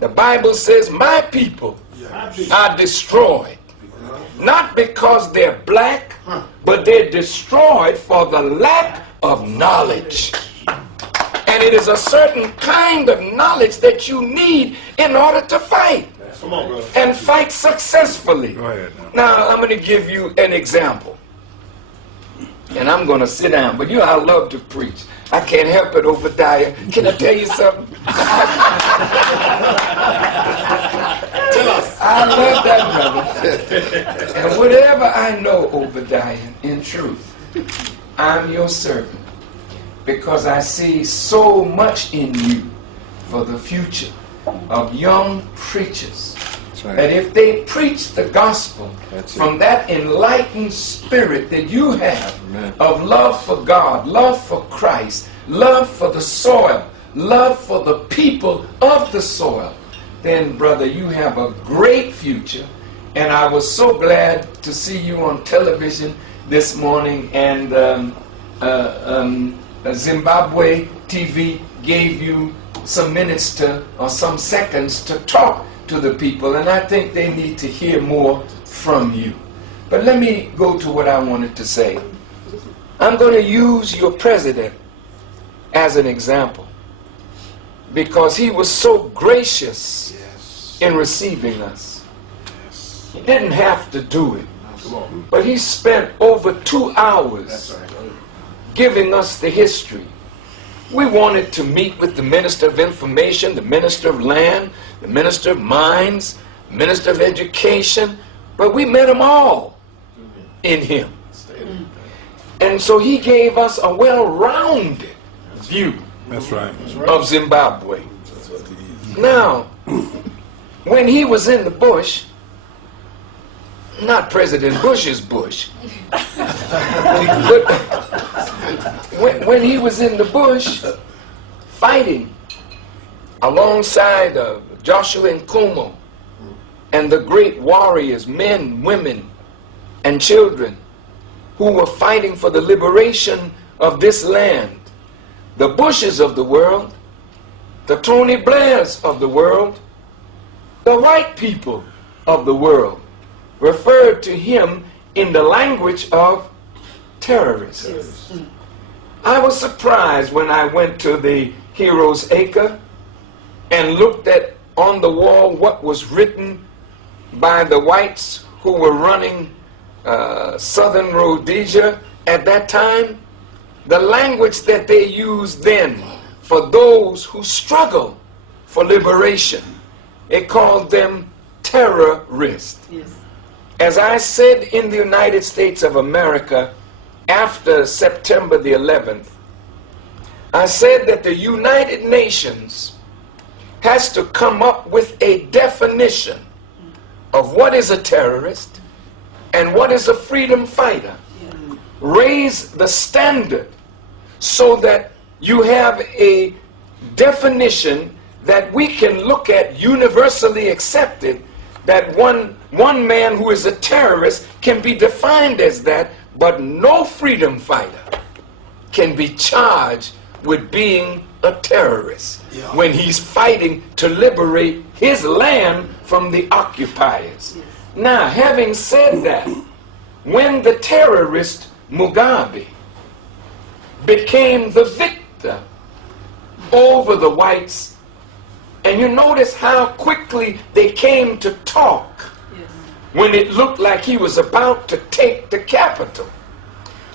The Bible says, my people are destroyed. Not because they're black, but they're destroyed for the lack of knowledge. And it is a certain kind of knowledge that you need in order to fight. And fight successfully. Now, I'm going to give you an example. And I'm going to sit down. But you know, I love to preach. I can't help it, Obadiah. Can I tell you something? Tell us. I love that, brother. And whatever I know, Obadiah, in truth, I'm your servant. Because I see so much in you for the future of young preachers. That if they preach the gospel from that enlightened spirit that you have of love for God, love for Christ, love for the soil, love for the people of the soil, then, brother, you have a great future. And I was so glad to see you on television this morning, and Zimbabwe TV gave you some minutes or some seconds to talk to the people, and I think they need to hear more from you. But let me go to what I wanted to say. I'm going to use your president as an example, because he was so gracious in receiving us. He didn't have to do it, but he spent over 2 hours giving us the history. We wanted to meet with the Minister of Information, the Minister of Land, the Minister of Mines, Minister of Education, but we met them all in him. And so he gave us a well-rounded view of Zimbabwe. Now, when he was in the bush, not President Bush's bush, but when he was in the bush fighting alongside Joshua and Nkomo and the great warriors, men, women, and children who were fighting for the liberation of this land, the Bushes of the world, the Tony Blairs of the world, the white people of the world referred to him in the language of terrorists. Yes. I was surprised when I went to the Heroes Acre and looked at on the wall what was written by the whites who were running Southern Rhodesia at that time. The language that they used then for those who struggle for liberation, they called them terrorists. Yes. As I said in the United States of America after September the 11th, I said that the United Nations has to come up with a definition of what is a terrorist and what is a freedom fighter. Raise the standard so that you have a definition that we can look at, universally accepted, that one man who is a terrorist can be defined as that, but no freedom fighter can be charged with being a terrorist when he's fighting to liberate his land from the occupiers. Now, having said that, when the terrorist Mugabe became the victor over the whites, and you notice how quickly they came to talk when it looked like he was about to take the capital.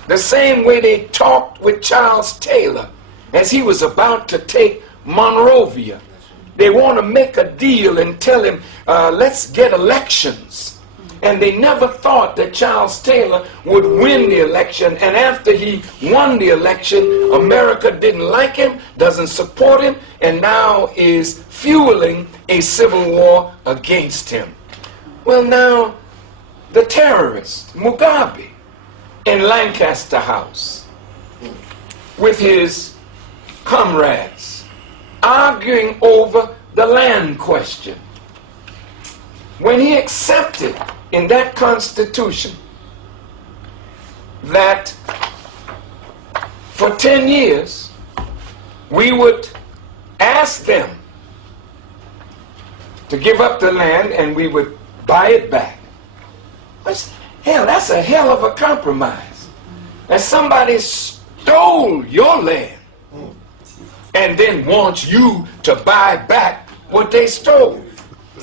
The same way they talked with Charles Taylor as he was about to take Monrovia. They want to make a deal and tell him, let's get elections. And they never thought that Charles Taylor would win the election. And after he won the election, America didn't like him, doesn't support him, and now is fueling a civil war against him. Well, now, the terrorist, Mugabe, in Lancaster House, with his comrades, arguing over the land question. When he accepted in that Constitution that for 10 years we would ask them to give up the land and we would buy it back. Hell, that's a hell of a compromise. And somebody stole your land and then wants you to buy back what they stole.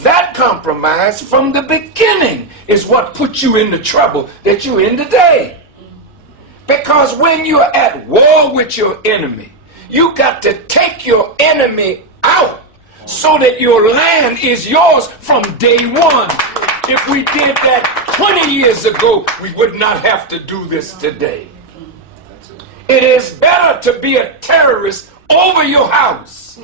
That compromise from the beginning is what put you in the trouble that you're in today. Because when you're at war with your enemy, you got to take your enemy out so that your land is yours from day one. If we did that 20 years ago, we would not have to do this today. It is better to be a terrorist over your house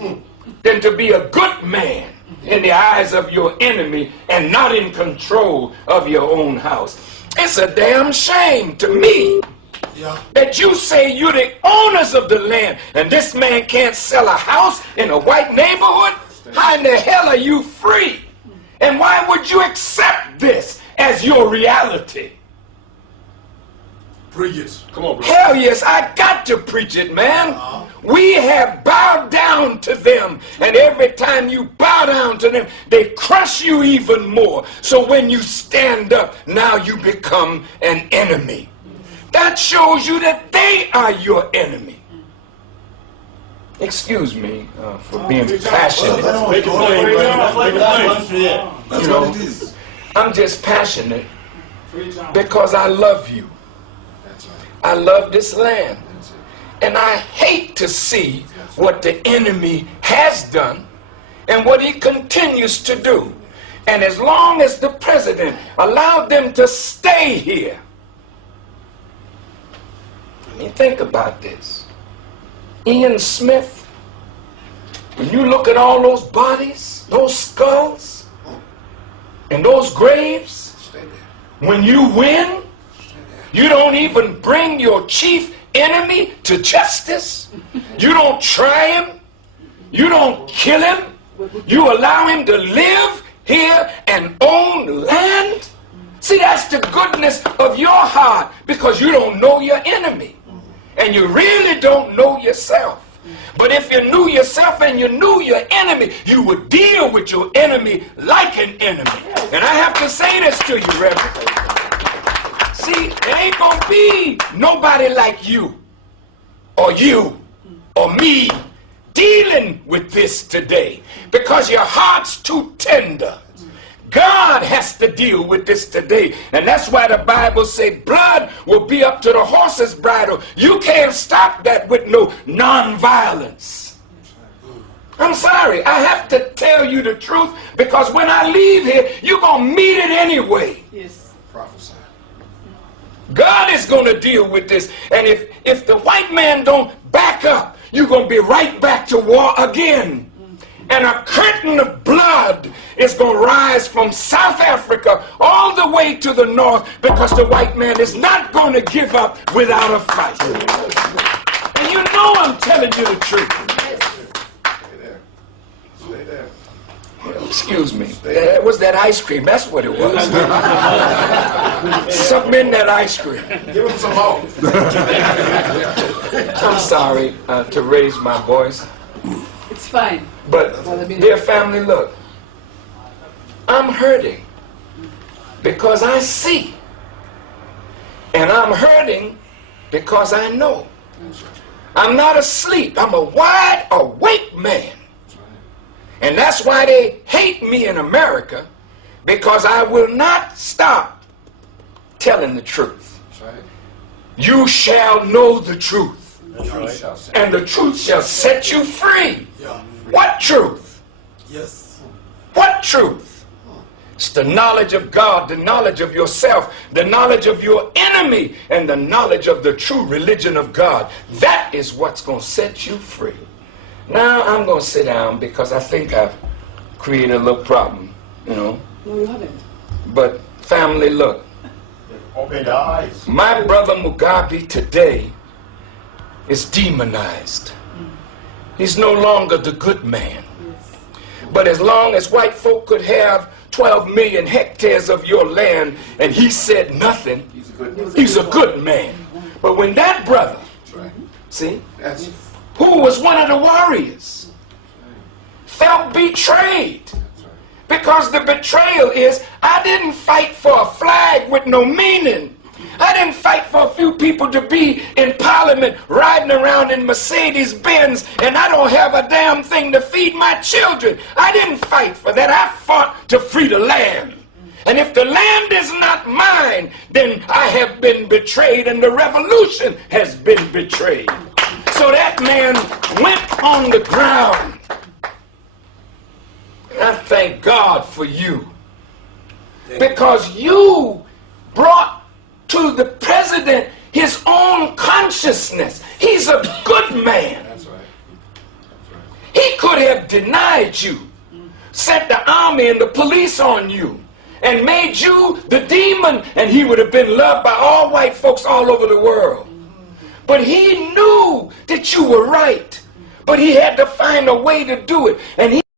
than to be a good man in the eyes of your enemy and not in control of your own house. It's a damn shame to me that you say you're the owners of the land and this man can't sell a house in a white neighborhood. How in the hell are you free? And why would you accept this as your reality? Preach it. Come on, bro. Hell yes, I got to preach it, man. We have bowed down to them, and every time you bow down to them, they crush you even more. So when you stand up, now you become an enemy. That shows you that they are your enemy. Excuse me for being passionate. You know, I'm just passionate because I love you. I love this land. And I hate to see what the enemy has done and what he continues to do. And as long as the president allowed them to stay here, I mean, think about this. Ian Smith, when you look at all those bodies, those skulls, and those graves, when you win, you don't even bring your chief enemy to justice. You don't try him. You don't kill him. You allow him to live here and own land. See, that's the goodness of your heart, because you don't know your enemy. And you really don't know yourself. But if you knew yourself and you knew your enemy, you would deal with your enemy like an enemy. And I have to say this to you, Reverend. See, there ain't going to be nobody like you or me dealing with this today, because your heart's too tender. God has to deal with this today. And that's why the Bible says blood will be up to the horse's bridle. You can't stop that with no nonviolence. I'm sorry, I have to tell you the truth, because when I leave here, you're going to meet it anyway. Yes. Prophesy. God is going to deal with this. And if the white man don't back up, you're going to be right back to war again. And a curtain of blood is going to rise from South Africa all the way to the north, because the white man is not going to give up without a fight. And you know I'm telling you the truth. Stay there. Stay there. Well, excuse me. That was that ice cream. That's what it was. Something in that ice cream. Give him some more. I'm sorry to raise my voice. It's fine. But, dear family, look, I'm hurting because I see. And I'm hurting because I know. I'm not asleep. I'm a wide awake man. And that's why they hate me in America, because I will not stop telling the truth. You shall know the truth. And the truth shall set you free. What truth? Yes. What truth? It's the knowledge of God, the knowledge of yourself, the knowledge of your enemy, and the knowledge of the true religion of God. That is what's going to set you free. Now I'm going to sit down, because I think I've created a little problem, you know. No, you haven't. But family, look. Open the eyes. My brother Mugabe today is demonized. He's no longer the good man. Yes. But as long as white folk could have 12 million hectares of your land and he said nothing, he's a good man. But when that brother, see, who was one of the warriors, felt betrayed Because the betrayal is, I didn't fight for a flag with no meaning. I didn't fight for a few people to be in Parliament riding around in Mercedes-Benz and I don't have a damn thing to feed my children. I didn't fight for that. I fought to free the land. And if the land is not mine, then I have been betrayed and the revolution has been betrayed. So that man went on the ground. And I thank God for you. Because you brought to the president his own consciousness. He's a good man. That's right. That's right. He could have denied you, sent the army and the police on you, and made you the demon, and he would have been loved by all white folks all over the world. But he knew that you were right. But he had to find a way to do it. And he